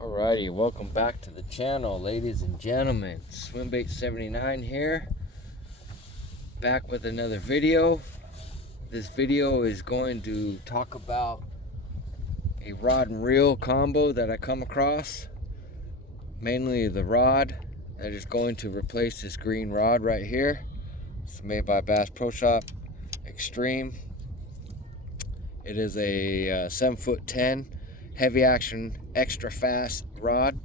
Alrighty, welcome back to the channel, ladies and gentlemen. Swimbait 79 here, back with another video. This video is going to talk about a rod and reel combo that I come across. Mainly the rod that is going to replace this green rod right here. It's made by Bass Pro Shop Extreme. It is a 7'10" heavy action extra fast rod,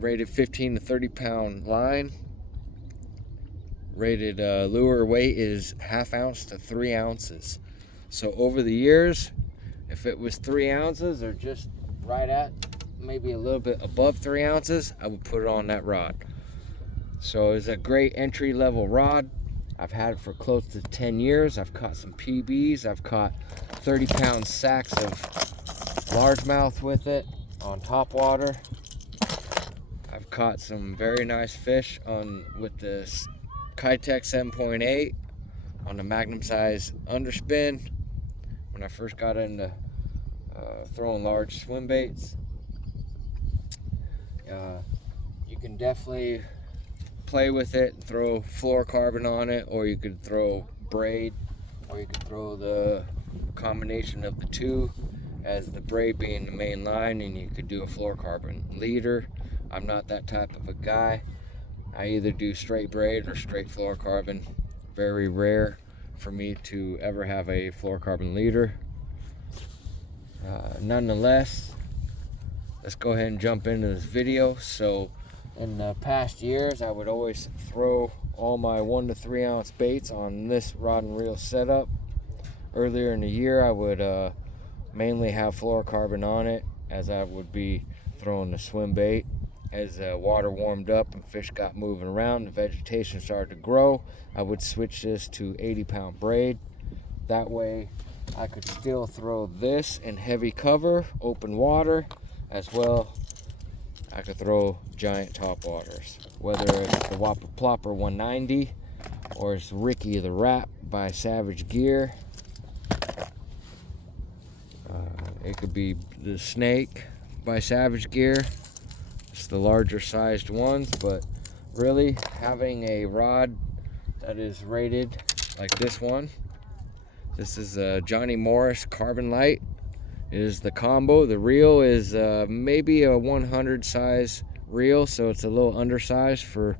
rated 15 to 30 pound line. Rated lure weight is 1/2 ounce to 3 ounces. So over the years, if it was 3 ounces or just right at maybe a little bit above 3 ounces, I would put it on that rod. So it's a great entry level rod. I've had it for close to 10 years. I've caught some PBs. I've caught 30-pound sacks of largemouth with it on top water. I've caught some very nice fish with this Kitech 7.8 on the Magnum size underspin when I first got into throwing large swim baits. You can definitely play with it and throw fluorocarbon on it, or you could throw braid, or you could throw the combination of the two, as the braid being the main line, and you could do a fluorocarbon leader. I'm not that type of a guy. I either do straight braid or straight fluorocarbon. Very rare for me to ever have a fluorocarbon leader. Nonetheless, let's go ahead and jump into this video. So in the past years, I would always throw all my 1 to 3 ounce baits on this rod and reel setup. Earlier in the year, I would mainly have fluorocarbon on it, as I would be throwing the swim bait. As water warmed up and fish got moving around, the vegetation started to grow, I would switch this to 80-pound braid. That way I could still throw this in heavy cover, open water, as well I could throw giant top waters. Whether it's the Whopper Plopper 190 or it's Ricky the Rat by Savage Gear. It could be the Snake by Savage Gear. It's the larger sized ones, but really having a rod that is rated like this one. This is a Johnny Morris Carbon Light. It is the combo. The reel is maybe a 100 size reel, so it's a little undersized for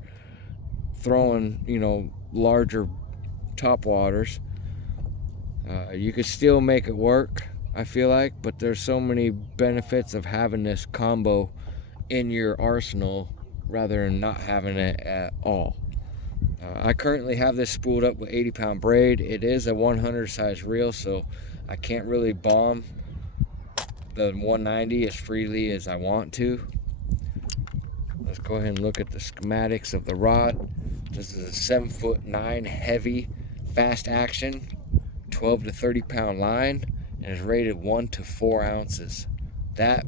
throwing, larger top waters. You could still make it work, I feel like, but there's so many benefits of having this combo in your arsenal rather than not having it at all. I currently have this spooled up with 80-pound braid. It is a 100 size reel, so I can't really bomb the 190 as freely as I want to. Let's go ahead and look at the schematics of the rod. This is a 7'9" heavy fast action 12 to 30 pound line, and is rated 1 to 4 ounces. That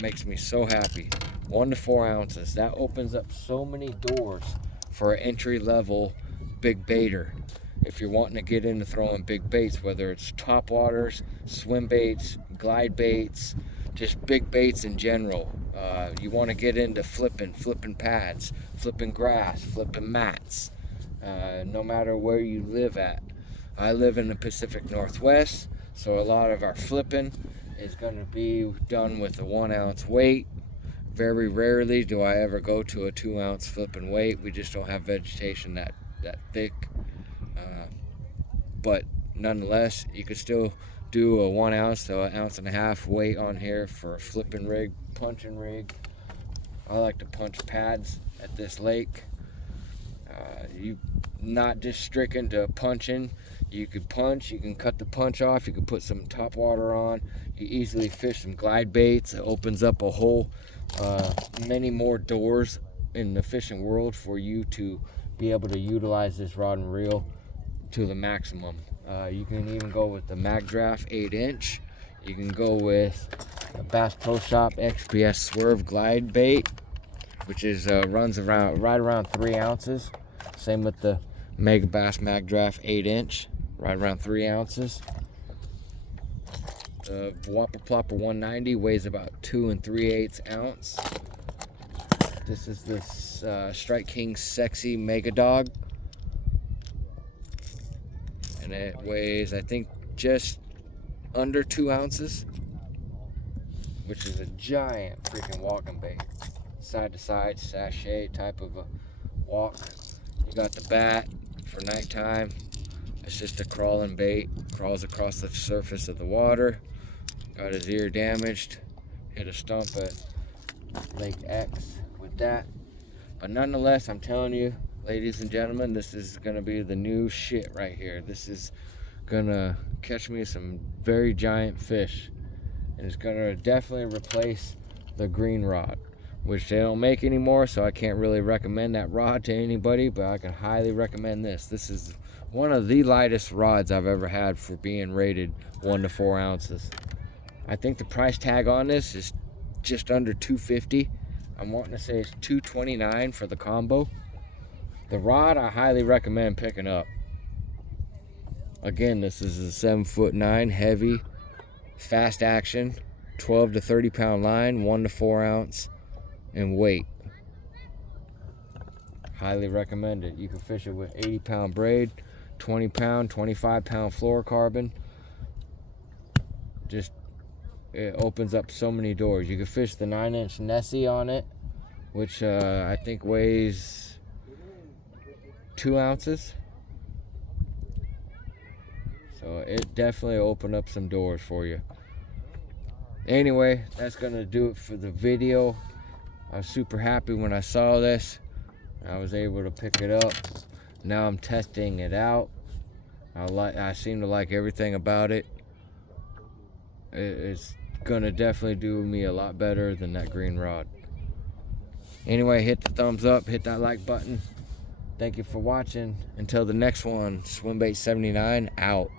makes me so happy. 1 to 4 ounces. That opens up so many doors for an entry level big baiter. If you're wanting to get into throwing big baits, whether it's top waters, swim baits, glide baits, just big baits in general. You want to get into flipping pads, flipping grass, flipping mats, no matter where you live at. I live in the Pacific Northwest, so a lot of our flipping is going to be done with a 1 ounce weight. Very rarely do I ever go to a 2 ounce flipping weight. We just don't have vegetation that thick. But nonetheless, you could still do a 1 ounce to 1.5 ounces weight on here for a flipping rig, punching rig. I like to punch pads at this lake. You not just stricken to punching. You could punch, you can cut the punch off, you can put some top water on. You easily fish some glide baits. It opens up a whole many more doors in the fishing world for you to be able to utilize this rod and reel to the maximum. You can even go with the Mag Draft 8-inch. You can go with a Bass Pro Shop XPS Swerve glide bait, which is runs right around 3 ounces. Same with the Mega Bass Mag Draft 8-inch, right around 3 ounces. The Whopper Plopper 190 weighs about 2 3/8 ounce. This is this Strike King Sexy Mega Dog. And it weighs, I think, just under 2 ounces. Which is a giant freaking walking bait. Side to side, sachet type of a walk. You got the bat for nighttime. It's just a crawling bait. Crawls across the surface of the water. Got his ear damaged. Hit a stump at Lake X with that. But nonetheless, I'm telling you, ladies and gentlemen, this is going to be the new shit right here. This is going to catch me some very giant fish. And it's going to definitely replace the green rod, which they don't make anymore, so I can't really recommend that rod to anybody, but I can highly recommend this. This is one of the lightest rods I've ever had for being rated 1 to 4 ounces. I think the price tag on this is just under $250. I'm wanting to say it's $229 for the combo. The rod I highly recommend picking up. Again, this is a 7'9" heavy, fast action, 12 to 30 pound line, 1 to 4 ounce in weight. Highly recommend it. You can fish it with 80 pound braid, 20 pound, 25 pound fluorocarbon. Just, it opens up so many doors. You can fish the 9-inch Nessie on it, which I think weighs 2 ounces. So it definitely opened up some doors for you. Anyway, that's gonna do it for the video. I was super happy when I saw this. I was able to pick it up. Now I'm testing it out. I seem to like everything about it. It's gonna definitely do me a lot better than that green rod. Anyway, hit the thumbs up, hit that like button. Thank you for watching. Until the next one, Swimbait 79 out.